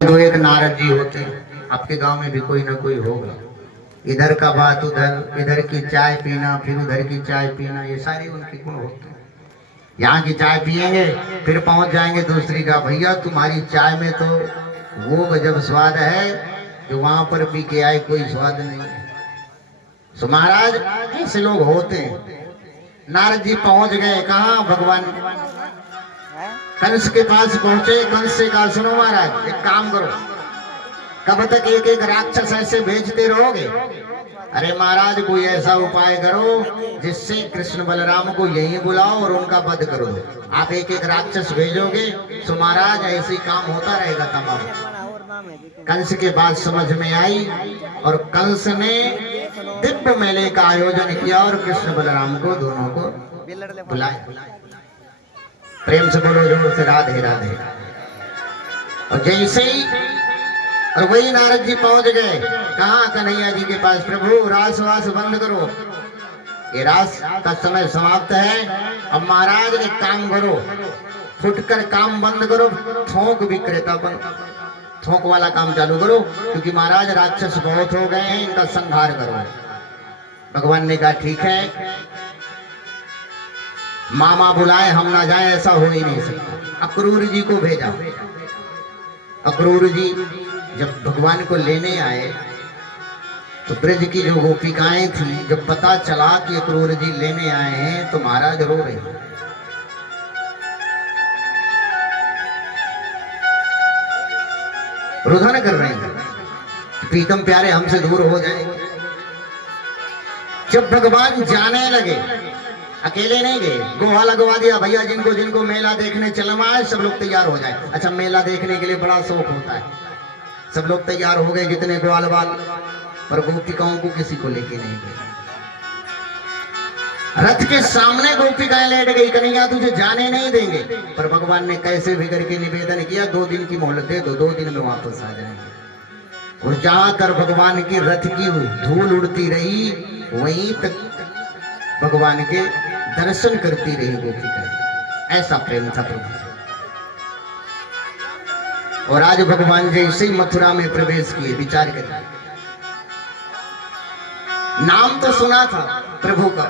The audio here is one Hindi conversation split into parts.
जो एक नारद जी होते हैं, आपके गांव में भी कोई ना कोई होगा। इधर का बात उधर, इधर की चाय पीना, फिर उधर की चाय पीना, ये सारे उनके गुण होते हैं। यहाँ की चाय पियेंगे, फिर पहुंच जाएंगे दूसरी का, भैया तुम्हारी चाय में तो वो गजब स्वाद है जो वहां पर पी के आए कोई स्वाद नहीं है। तो महाराज ऐसे लोग होते हैं। नारद जी पहुंच गए कहाँ? भगवान कंस के पास पहुंचे। कंस से कहा, सुनो महाराज, एक काम करो, कब तक एक एक राक्षस ऐसे भेजते रहोगे? अरे महाराज, कोई ऐसा उपाय करो जिससे कृष्ण बलराम को यहीं बुलाओ और उनका वध करो। आप एक एक राक्षस भेजोगे तो महाराज ऐसे काम होता रहेगा तमाम। कंस के बात समझ में आई और कंस ने दिव्य मेले का आयोजन किया और कृष्ण बलराम को दोनों को बुलाया। प्रेम से बोलो जोर से, राधे राधे। और जैसे ही और वही नारद जी पहुंच गए कहाँ? कन्हैया जी के पास। प्रभु रास वास बंद करो, ये रास का समय समाप्त है। अब महाराज एक काम करो, फुटकर काम बंद करो, थोक विक्रेता बन, थोक वाला काम चालू करो, क्योंकि महाराज राक्षस बहुत हो गए हैं, इनका संहार करो। भगवान ने कहा ठीक है, मामा बुलाए हम ना जाए, ऐसा हो ही नहीं सकता। अक्रूर जी को भेजा। अक्रूर जी जब भगवान को लेने आए तो ब्रज की जो गोपिकाएं थी, जब पता चला कि अक्रूर जी लेने आए हैं तो महाराज रो रहे हैं। रुदन कर रहे हैं, प्रीतम प्यारे हमसे दूर हो जाए। जब भगवान जाने लगे, अकेले नहीं गए, गोवा लगवा दिया, भैया जिनको जिनको मेला देखने चलना है सब लोग तैयार हो जाए। अच्छा, मेला देखने के लिए बड़ा शौक होता है, सब लोग तैयार हो गए जितने ग्वाल बाल, पर गोपिकाओं को किसी को लेके नहीं गए। रथ के सामने गोपिकाएं लेट गई, कन्हैया तुझे जाने नहीं देंगे। पर भगवान ने कैसे भी करके निवेदन किया, 2 दिन की मोहलत दे दो, 2 दिन में वापस आ जाएंगे। और जहां कर भगवान की रथ की धूल उड़ती रही, वहीं तक भगवान के दर्शन करती रही गोपिकाएं। ऐसा प्रेम था प्रभु से। और आज भगवान जैसे ही मथुरा में प्रवेश किए, विचार करिए, नाम तो सुना था प्रभु का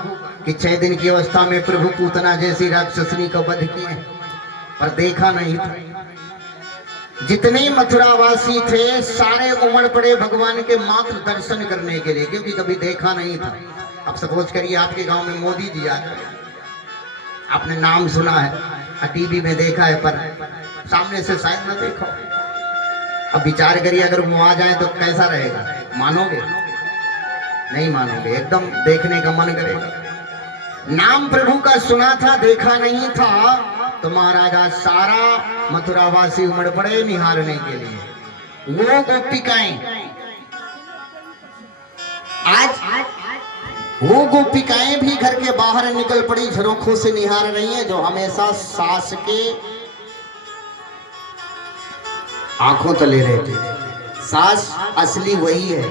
कि 6 दिन की अवस्था में प्रभु पूतना जैसी राक्षसनी का वध किए, पर देखा नहीं था। जितने मथुरावासी थे सारे उमड़ पड़े भगवान के मात्र दर्शन करने के लिए, क्योंकि कभी देखा नहीं था। अब सपोज करिए आपके गांव में मोदी जी आ रहे, आपने नाम सुना है, टीवी में देखा है, पर सामने से शायद न देखा। अब विचार करिए अगर वो आ जाए तो कैसा रहेगा? मानोगे? नहीं मानोगे, एकदम देखने का मन करेगा। नाम प्रभु का सुना था, देखा नहीं था, तो महाराजा सारा मथुरावासी उमड़ पड़े निहारने के लिए। वो गोपिकाएं आज वो गोपिकाएं भी घर के बाहर निकल पड़ी, झरोखों से निहार रही हैं, जो हमेशा सास के आंखों तले रहती थी। सास असली वही है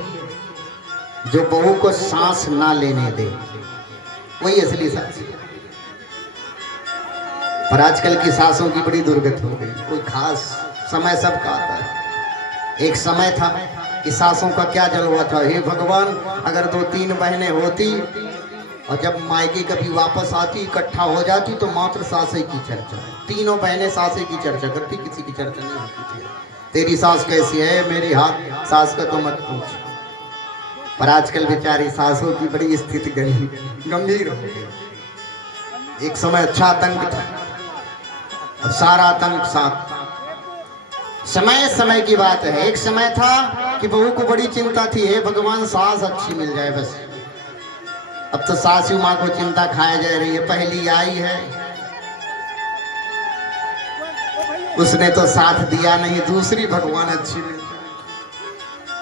जो बहू को सांस ना लेने दे, वही असली सास है। पर आजकल की सासों की बड़ी दुर्गति हो गई। कोई खास समय सबका आता है। एक समय था कि सासों का क्या जलवा था, हे भगवान, अगर 2-3 बहनें होती और जब मायके कभी वापस आती, इकट्ठा हो जाती, तो मात्र सासे की चर्चा, तीनों बहनें सासे की चर्चा करती, किसी की चर्चा नहीं होती थी। तेरी सास कैसी है, मेरी हाथ सास का तो मत पूछ। पर आजकल बेचारी सासों की बड़ी स्थिति गंभीर हो गई। एक समय अच्छा आतंक था, अब सारा आतंक साथ। समय समय की बात है। एक समय था कि बहू को बड़ी चिंता थी, हे भगवान सास अच्छी मिल जाए बस। अब तो सासू माँ को चिंता खाया जा रही है, पहली आई है उसने तो साथ दिया नहीं, दूसरी भगवान अच्छी मिल जाए।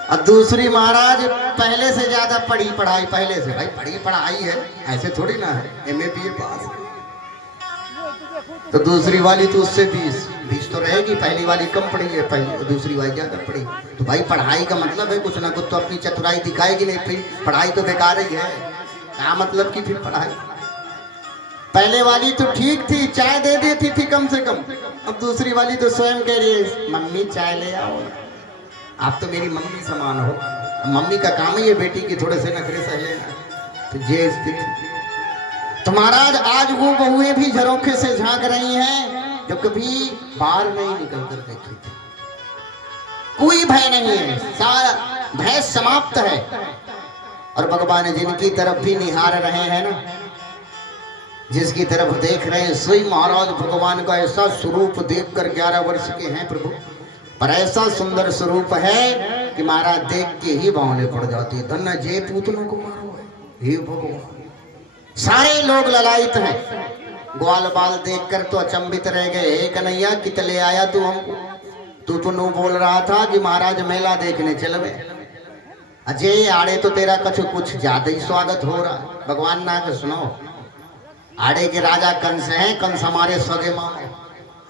अब दूसरी महाराज पहले से ज्यादा पढ़ी पढ़ाई, पहले से, भाई पढ़ी पढ़ाई है ऐसे थोड़ी ना है, MA BA पास, तो दूसरी वाली तो उससे 20 तो रहेगी, पहली वाली कम पढ़ी है, पहली दूसरी वाली ज्यादा पढ़ी। तो भाई पढ़ाई का मतलब है कुछ ना कुछ तो अपनी चतुराई दिखाएगी, नहीं फिर पढ़ाई तो बेकार ही है। क्या मतलब की फिर पढ़ाई? पहले वाली तो ठीक थी, चाय दे देती थी कम से कम, अब दूसरी वाली तो स्वयं कह रही है मम्मी चाय ले आओ, आप तो मेरी मम्मी समान हो। मम्मी का काम ही है बेटी की थोड़े से नखरे सह लेना। तो ये स्थिति तो महाराज आज वो बहुएं भी झरोखे से झांक रही हैं जो कभी बाहर नहीं निकल कर देखी थी। कोई भय नहीं है, सारा भय समाप्त है। और भगवान जिनकी तरफ भी निहार रहे हैं ना, जिसकी तरफ देख रहे हैं, सोई महाराज भगवान का ऐसा स्वरूप देखकर 11 वर्ष के हैं प्रभु, पर ऐसा सुंदर स्वरूप है कि महाराज देख के ही बावने पड़ जाती है। धन्य जे पूतनों को मारो है हे भगवान। सारे लोग ललायित हैं। ग्वाल बाल देखकर तो अचंभित रह गए। हे कन्हैया कित ले आया तू हमको? तू तो नो बोल रहा था कि महाराज मेला देखने चलवे। अजय आड़े तो तेरा कुछ ज्यादा ही स्वागत हो रहा है। भगवान ना के सुनो, आड़े के राजा कंस हैं, कंस हमारे सगे मामे।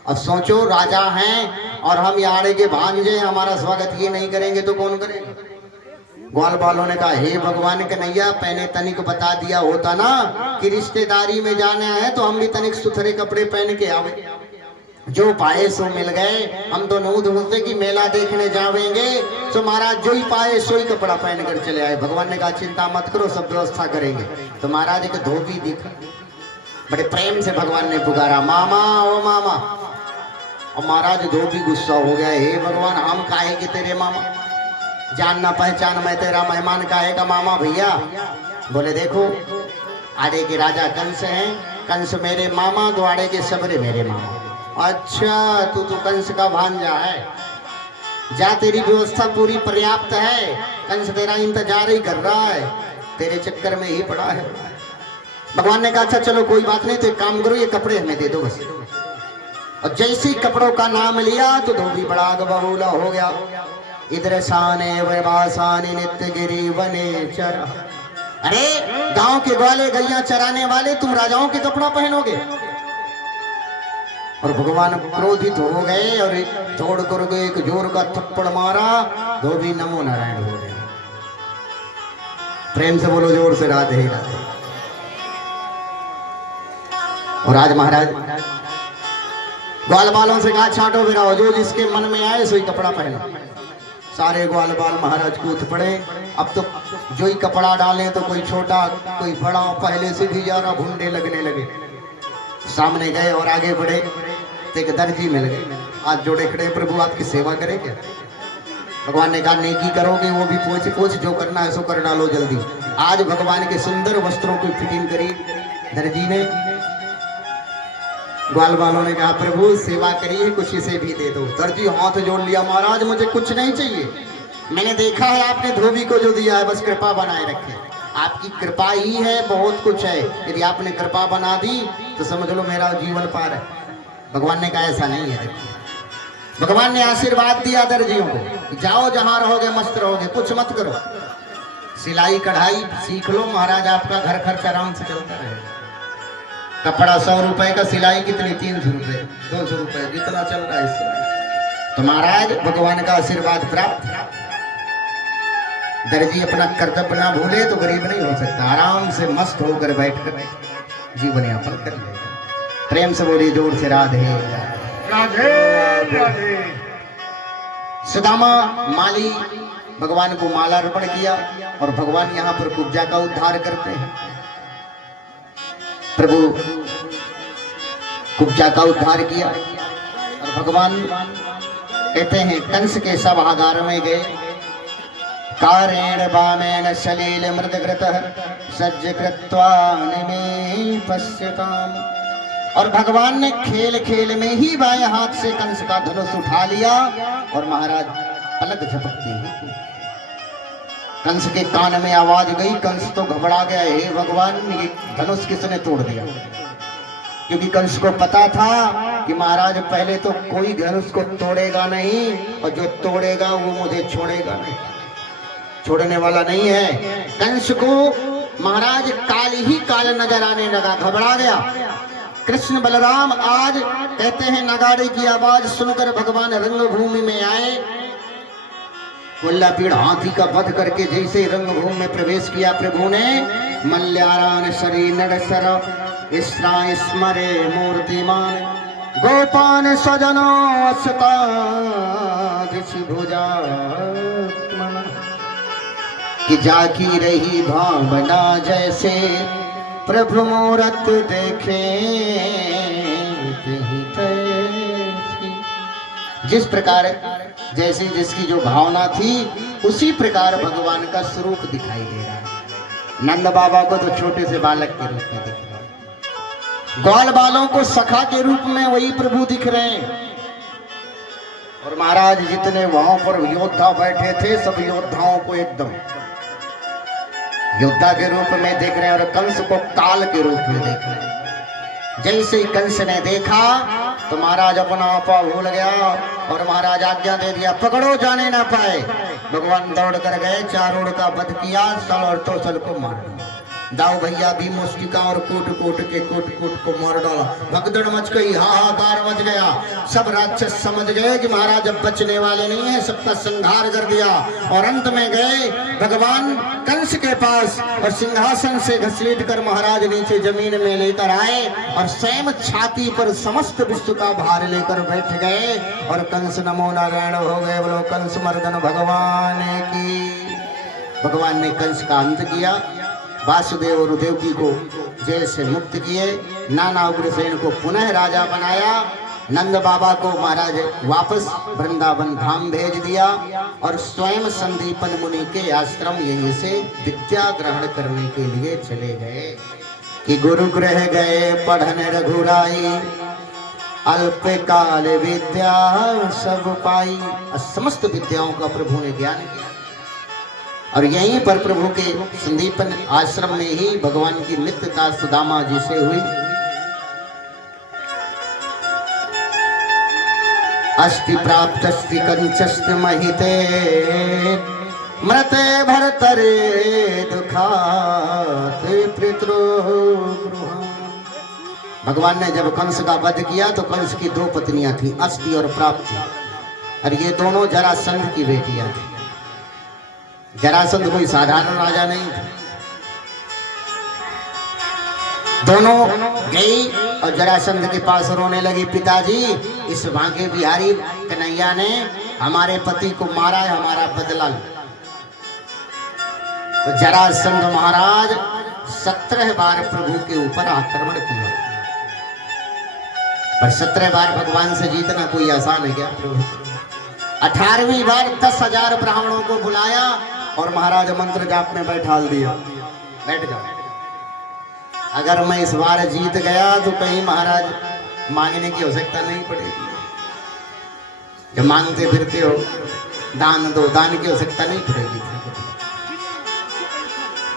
अब सोचो राजा हैं और हम ये आड़े के भांजे, हमारा स्वागत ये नहीं करेंगे तो कौन करेगा? ग्वाल बालों ने कहा हे भगवान कन्हैया, पहले तनिक बता दिया होता ना कि रिश्तेदारी में जाना है तो हम भी तनिक सुथरे कपड़े पहन के आवे। जो पाए सो मिल गए। हम तो नूद होते कि मेला देखने जावेंगे तो महाराज जो ही पाए सो ही कपड़ा पहन कर चले आए। भगवान ने कहा चिंता मत करो, सब व्यवस्था करेंगे। तो महाराज एक धोबी दिखा, बड़े प्रेम से भगवान ने पुकारा मामा ओ मामा। और महाराज धोबी गुस्सा हो गया, हे भगवान हम काहे के तेरे मामा, जानना पहचान मैं तेरा मेहमान काहे का मामा भैया। बोले देखो आड़े के राजा कंस हैं, कंस मेरे मामा, तो आड़े के सबरे मेरे मामा। अच्छा तू तो कंस का भांजा है, जा तेरी व्यवस्था पूरी पर्याप्त है, कंस तेरा इंतजार ही कर रहा है, तेरे चक्कर में ही पड़ा है। भगवान ने कहा अच्छा चलो कोई बात नहीं, तो एक काम करो ये कपड़े हमें दे दो बस। और जैसे ही कपड़ों का नाम लिया तो धोबी बड़ा बबूला हो गया। इधर शाने वैवासाने नित्य गिरी वने चर। अरे गांव के ग्वाले गैया चराने वाले तुम राजाओं के कपड़ा पहनोगे? और भगवान क्रोधित हो गए और तोड़ कर एक जोर का थप्पड़ मारा। धोबी नमो नारायण हो गया। प्रेम से बोलो जोर से राधे राधे। और आज महाराज ग्वाल बालों से कहा छाटो बिराओ, जो जिसके मन में आए सोई कपड़ा पहनो। सारे ग्वाल बाल महाराज कूद पड़े। अब तो जो ही कपड़ा डालें तो कोई छोटा कोई बड़ा, पहले से भी ज्यादा भुंडे लगने लगे। सामने गए और आगे बढ़े तो एक दर्जी मिल गए। आज जोड़े खड़े प्रभु आपकी सेवा करेंगे। भगवान ने कहा नेकी करोगे वो भी पोछ पोछ, जो करना है सो कर डालो जल्दी। आज भगवान के सुंदर वस्त्रों की फिटिंग करी दर्जी ने। ग्वाल वालों ने कहा प्रभु सेवा करिए, कुछ इसे भी दे दो। दर्जी हाथ जोड़ लिया, महाराज मुझे कुछ नहीं चाहिए, मैंने देखा है आपने धोबी को जो दिया है, बस कृपा बनाए रखे। आपकी कृपा ही है, बहुत कुछ है, यदि आपने कृपा बना दी तो समझ लो मेरा जीवन पार है। भगवान ने कहा ऐसा नहीं है। भगवान ने आशीर्वाद दिया दर्जियों को, जाओ जहां रहोगे मस्त रहोगे, कुछ मत करो, सिलाई कढ़ाई सीख लो, महाराज आपका घर खर्च आराम से चलता रहेगा। कपड़ा 100 रुपए का, सिलाई कितनी 300 रुपए 200 रुपए जितना चल रहा है इस समय। तो महाराज भगवान का आशीर्वाद प्राप्त। दर्जी अपना कर्तव्य ना भूले तो गरीब नहीं हो सकता, आराम से मस्त होकर बैठकर जीवन यापन कर लेगा। प्रेम से बोलिए जोर से राधे राधे राधे। सुदामा माली भगवान को माला अर्पण किया और भगवान यहाँ पर कुब्जा का उद्धार करते हैं। प्रभु कुब्जा का उद्धार किया और भगवान कहते हैं कंस के सभागार में गए। कारेण वामेन सलील मृदघृतः सज्ज कृत्वा निमे पश्यताम्। और भगवान ने खेल खेल में ही बाएं हाथ से कंस का धनुष उठा लिया और महाराज पलक झपकते ही कंस के कान में आवाज गई। कंस तो घबरा गया, हे भगवान ये धनुष किसने तोड़ दिया? क्योंकि कंस को पता था कि महाराज पहले तो कोई धनुष को तोड़ेगा नहीं और जो तोड़ेगा वो मुझे छोड़ेगा नहीं, छोड़ने वाला नहीं है। कंस को महाराज काल ही काल नजर आने लगा, घबरा गया। कृष्ण बलराम आज कहते हैं नगाड़े की आवाज सुनकर भगवान रंगभूमि में आए। कोल्लापीड़ हाथी का वध करके जैसे रंगभूमि में प्रवेश किया प्रभु ने, मल्यारान शरी नर सर स्मरे मूर्तिमान गोपान स्वजनो असता दिशि भुजा कि जाकी रही भावना जैसे प्रभु मूरत देखे तिहि तैसी। जिस प्रकार जैसे जिसकी जो भावना थी उसी प्रकार भगवान का स्वरूप दिखाई दे रहा है। नंद बाबा को तो छोटे से बालक के रूप में दिख रहा है, ग्वाल बालों को सखा के रूप में वही प्रभु दिख रहे हैं। और महाराज जितने वहां पर योद्धा बैठे थे सब योद्धाओं को एकदम योद्धा के रूप में देख रहे हैं और कंस को काल के रूप में देख रहे हैं। जैसे ही कंस ने देखा तो महाराज अपना आपा भूल गया और महाराज आज्ञा दे दिया, पकड़ो जाने ना पाए। भगवान दौड़ कर गए, चारों का वध किया, सल और तोसल को मार दिया। दाऊ भैया भी मुस्टिका और कूट कूट को मार डाला। भगदड़ मच गई, हाहाकार मच गया। सब राक्षस समझ गए कि महाराज अब बचने वाले नहीं है, सबका संहार कर दिया। और अंत में गए भगवान कंस के पास और सिंहासन से घसीट कर महाराज नीचे जमीन में लेकर आए और स्वयं छाती पर समस्त विश्व का भार लेकर बैठ गए और कंस नमो नारायण हो गए। बोलो कंस मर्दन भगवान की। भगवान ने कंस का अंत किया, वासुदेव और देवकी को जेल से मुक्त किए, नाना उग्रसेन को पुनः राजा बनाया, नंद बाबा को महाराज वापस वृंदावन धाम भेज दिया और स्वयं संदीपन मुनि के आश्रम यहीं से विद्या ग्रहण करने के लिए चले गए कि गुरु गृह गए पढ़न रघुराई, अल्प काल विद्या सब पाई। समस्त विद्याओं का प्रभु ने ज्ञान किया और यहीं पर प्रभु के संदीपन आश्रम में ही भगवान की मित्रता सुदामा जी से हुई। अस्ति प्राप्त अस्ति कंचस्त महिते मृते भरतरे दुखाते पितृगृह। भगवान ने जब कंस का वध किया तो कंस की दो पत्नियां थी, अस्ति और प्राप्ति, और ये दोनों जरासंध की बेटियां थी। जरासंध कोई साधारण राजा नहीं था। दोनों गई और जरासंध के पास रोने लगी, पिताजी इस भाग्य बिहारी कन्हैया ने हमारे पति को मारा है, हमारा बदला लो। तो जरासंध महाराज 17 बार प्रभु के ऊपर आक्रमण किया, पर 17 बार भगवान से जीतना कोई आसान है क्या प्रभु? 18वीं बार 10,000 ब्राह्मणों को बुलाया और महाराज मंत्र जाप में बैठा दिया, बैठ जाओ। अगर मैं इस बार जीत गया तो कहीं महाराज मांगने की आवश्यकता नहीं पड़ेगी। जब मांगते फिरते हो दान दो, दान की आवश्यकता नहीं पड़ेगी।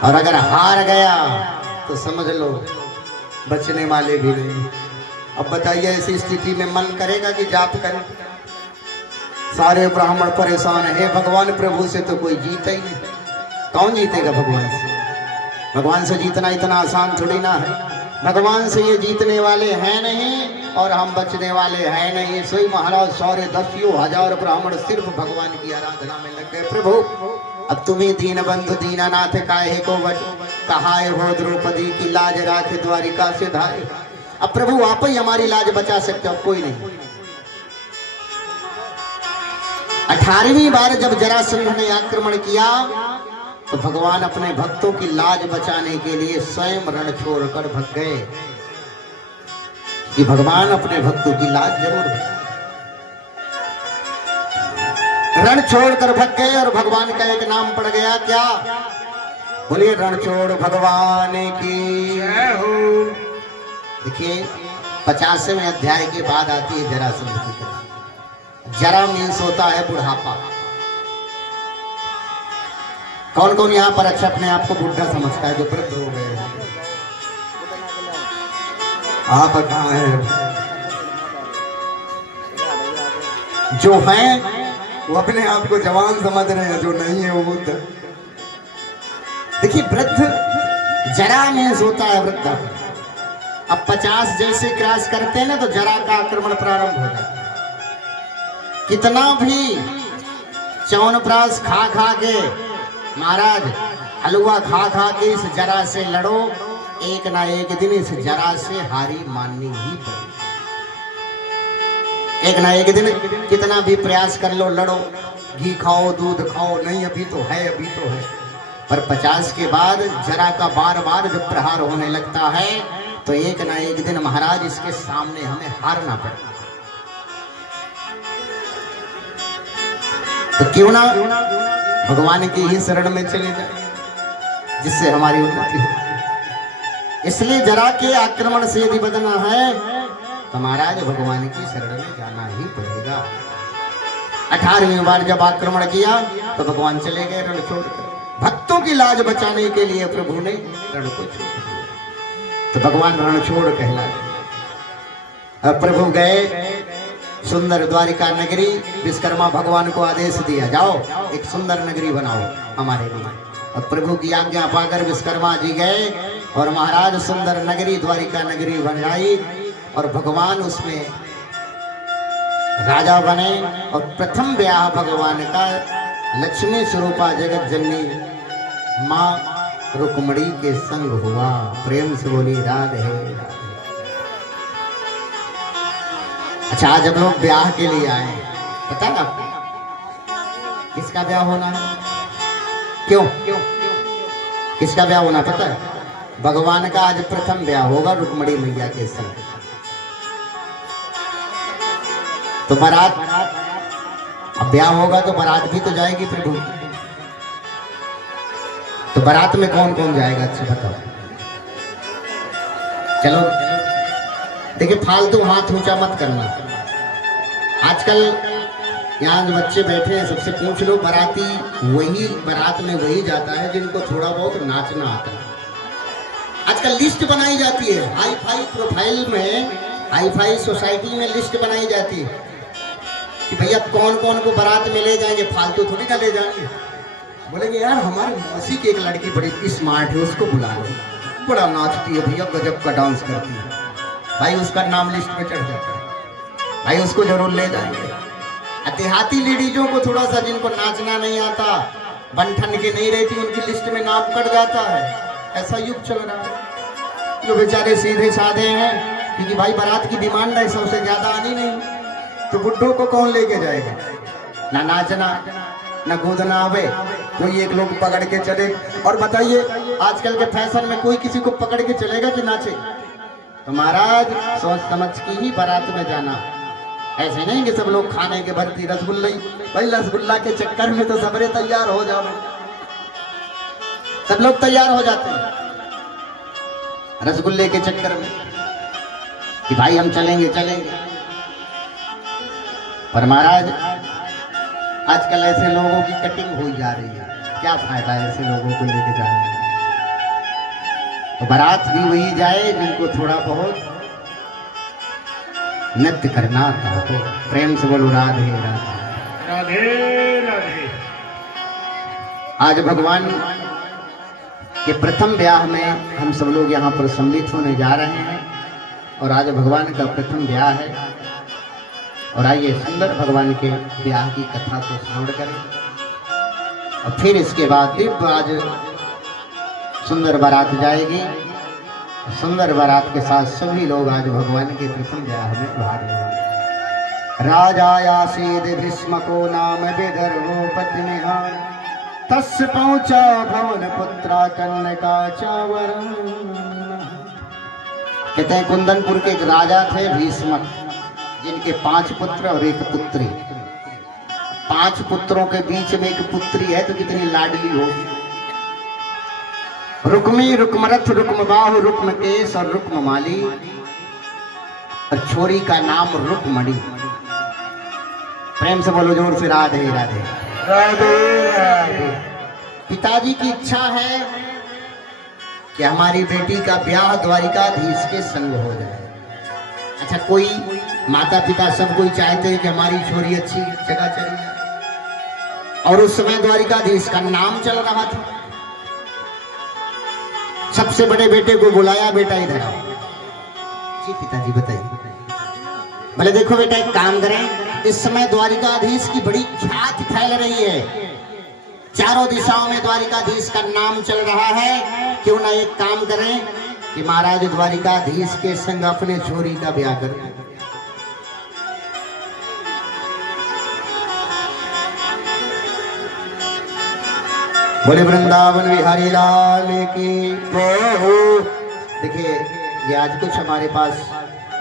और अगर हार गया तो समझ लो बचने वाले भी नहीं। अब बताइए ऐसी स्थिति में मन करेगा कि जाप करें? सारे ब्राह्मण परेशान है, भगवान प्रभु से तो कोई जीता ही नहीं। कौन जीतेगा भगवान से? भगवान से जीतना इतना आसान थोड़ी ना है। भगवान से ये जीतने वाले हैं नहीं और हम बचने वाले हैं नहीं। सोई महाराज सारे 10,000 ब्राह्मण सिर्फ भगवान की आराधना में लग गए। प्रभु अब तुम्हें दीन बंधु दीनानाथ काहे को वट कहाए हो द्रौपदी की लाज राखे द्वारिका से धारे। अब प्रभु आप ही हमारी लाज बचा सकते हो, कोई नहीं। 18वीं बार जब जरासंध ने आक्रमण किया तो भगवान अपने भक्तों की लाज बचाने के लिए स्वयं रण छोड़कर भग गए कि भगवान अपने भक्तों की लाज जरूर बचाए। रण छोड़कर भग गए और भगवान का एक नाम पड़ गया, क्या? बोलिए रण छोड़ भगवान की जय हो। देखिए 50वें अध्याय के बाद आती है जरासंध की कथा। जरा मीन्स होता है बुढ़ापा। कौन कौन यहाँ पर अच्छा अपने आप को बुढ़ा समझता है जो वृद्ध हो गए हैं? आप कहाँ हैं? जो हैं वो अपने आप को जवान समझ रहे हैं, जो नहीं है वो बुद्ध। देखिए वृद्ध जरा मीन्स होता है वृद्धा। अब 50 जैसे क्रॉस करते हैं ना तो जरा का आक्रमण प्रारंभ हो जाता है। कितना भी च्यवनप्राश खा खा के महाराज हलवा खा खा के इस जरा से लड़ो, एक ना एक दिन इस जरा से हारी माननी ही पड़ेगी। एक ना एक दिन कितना भी प्रयास कर लो, लड़ो, घी खाओ, दूध खाओ, नहीं अभी तो है, अभी तो है, पर 50 के बाद जरा का बार बार जब प्रहार होने लगता है तो एक ना एक दिन महाराज इसके सामने हमें हारना पड़ता। तो क्यों ना भगवान की ही शरण में चले जाए, जिससे हमारी उन्नति हो। इसलिए जरा के आक्रमण से यदि बचना है तो महाराज भगवान की शरण में जाना ही पड़ेगा। 18वीं बार जब आक्रमण किया तो भगवान चले गए रण छोड़कर। भक्तों की लाज बचाने के लिए प्रभु ने रण को छोड़ दिया, तो भगवान रण छोड़ कहलाए। अब प्रभु गए सुंदर द्वारिका नगरी। विश्वकर्मा भगवान को आदेश दिया, जाओ एक सुंदर नगरी बनाओ हमारे लिए। और प्रभु की आज्ञा पाकर विश्वकर्मा जी गए और महाराज सुंदर नगरी द्वारिका नगरी बनाई और भगवान उसमें राजा बने। और प्रथम ब्याह भगवान का लक्ष्मी स्वरूपा जगत जननी माँ रुक्मणी के संग हुआ। प्रेम से बोली राधे राधे। अच्छा, आज हम लोग ब्याह के लिए आए, पता है आपको किसका ब्याह होना है? क्यों किसका ब्याह होना पता है? भगवान का आज प्रथम ब्याह होगा रुक्मणी मैया के संग। तो बारात, अब ब्याह होगा तो बारात भी तो जाएगी प्रभु। तो बारात में कौन कौन जाएगा? अच्छा बताओ। चलो देखिए, फालतू हाथ ऊंचा मत करना। आजकल यहाँ जो बच्चे बैठे हैं सबसे पूछ लो, बाराती वही बारात में वही जाता है जिनको थोड़ा बहुत नाचना आता है। आजकल लिस्ट बनाई जाती है, हाई फाई प्रोफाइल में, हाई फाई सोसाइटी में लिस्ट बनाई जाती है कि भैया कौन कौन को बारात में ले जाएंगे। फालतू थोड़ी ना ले जाएंगे। बोलेंगे यार हमारी मौसी की एक लड़की बड़ी स्मार्ट है, उसको बुला लो, बड़ा नाचती है भैया, गजब का डांस करती है। भाई उसका नाम लिस्ट में चढ़ जाता है, भाई उसको जरूर ले जाएंगे। देहाती लेडीजों को थोड़ा सा, जिनको नाचना नहीं आता, बन-ठन के नहीं रहती, उनकी लिस्ट में नाम कट जाता है। ऐसा युग चल रहा है। जो बेचारे सीधे साधे हैं, क्योंकि भाई बारात की डिमांड है, सबसे ज्यादा आनी नहीं, तो बुड्ढों को कौन लेके जाएगा? ना नाचना ना कूदना आवे, कोई एक लोग पकड़ के चले। और बताइए आजकल के फैशन में कोई किसी को पकड़ के चलेगा कि नाचे? तो महाराज सोच समझ के ही बारात में जाना। ऐसे नहीं कि सब लोग खाने के भरती रसगुल्ला, भाई रसगुल्ला के चक्कर में तो सबरे तैयार हो जाओ, सब लोग तैयार हो जाते हैं रसगुल्ले के चक्कर में कि भाई हम चलेंगे चलेंगे। पर महाराज आजकल ऐसे लोगों की कटिंग हो जा रही है, क्या फायदा है ऐसे लोगों को लेके जाने में? तो बारात भी वही जाए जिनको थोड़ा बहुत नृत्य करना आता हो। प्रेम से बोलो राधे राधे राधे राधे। आज भगवान के प्रथम ब्याह में हम सब लोग यहाँ पर सम्मिलित होने जा रहे हैं और आज भगवान का प्रथम ब्याह है। और आइए सुंदर भगवान के ब्याह की कथा को श्रवण करें और फिर इसके बाद दिव्य आज सुंदर बारात जाएगी। सुंदर बारात के साथ सभी लोग आज भगवान के प्रथम ब्याह में भाग लेंगे। राजायासीद भीष्म को नाम विदर्भो पत्निहार, तस् पहुंचा भवन पुत्रा कन्या चावर। कहते हैं कुंदनपुर के एक राजा थे भीष्म, जिनके 5 पुत्र और 1 पुत्री। 5 पुत्रों के बीच में 1 पुत्री है तो कितनी लाडली होगी। रुक्मी, रुक्मरथ, रुक्मबाहु, रुक्मकेश और रुक्ममाली, और छोरी का नाम रुक्मणी। प्रेम से बोलो जोर से राधे राधे राधे राधे। पिताजी की इच्छा है कि हमारी बेटी का ब्याह द्वारिकाधीश के संग हो जाए। अच्छा, कोई माता पिता सब कोई चाहते हैं कि हमारी छोरी अच्छी जगह चली जाए, और उस समय द्वारिकाधीश का नाम चल रहा था। सबसे बड़े बेटे को बुलाया, बेटा इधर आओ। जी पिताजी बताइए। बोले देखो बेटा, एक काम करें, इस समय द्वारिकाधीश की बड़ी ख्याति फैल रही है, चारों दिशाओं में द्वारिकाधीश का नाम चल रहा है। क्यों ना एक काम करें कि महाराज द्वारिकाधीश के संग अपने छोरी का ब्याह करें। बोले वृंदावन बिहारी लाल की। जय हो। देखिए ये आज कुछ हमारे पास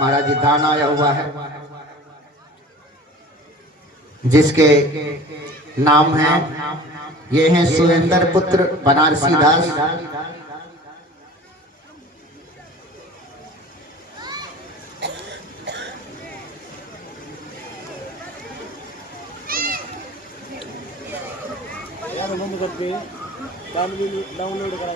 महाराज जी दान आया हुआ है, जिसके नाम है, ये हैं सुरेंद्र पुत्र बनारसी दास। डाउनलोड करा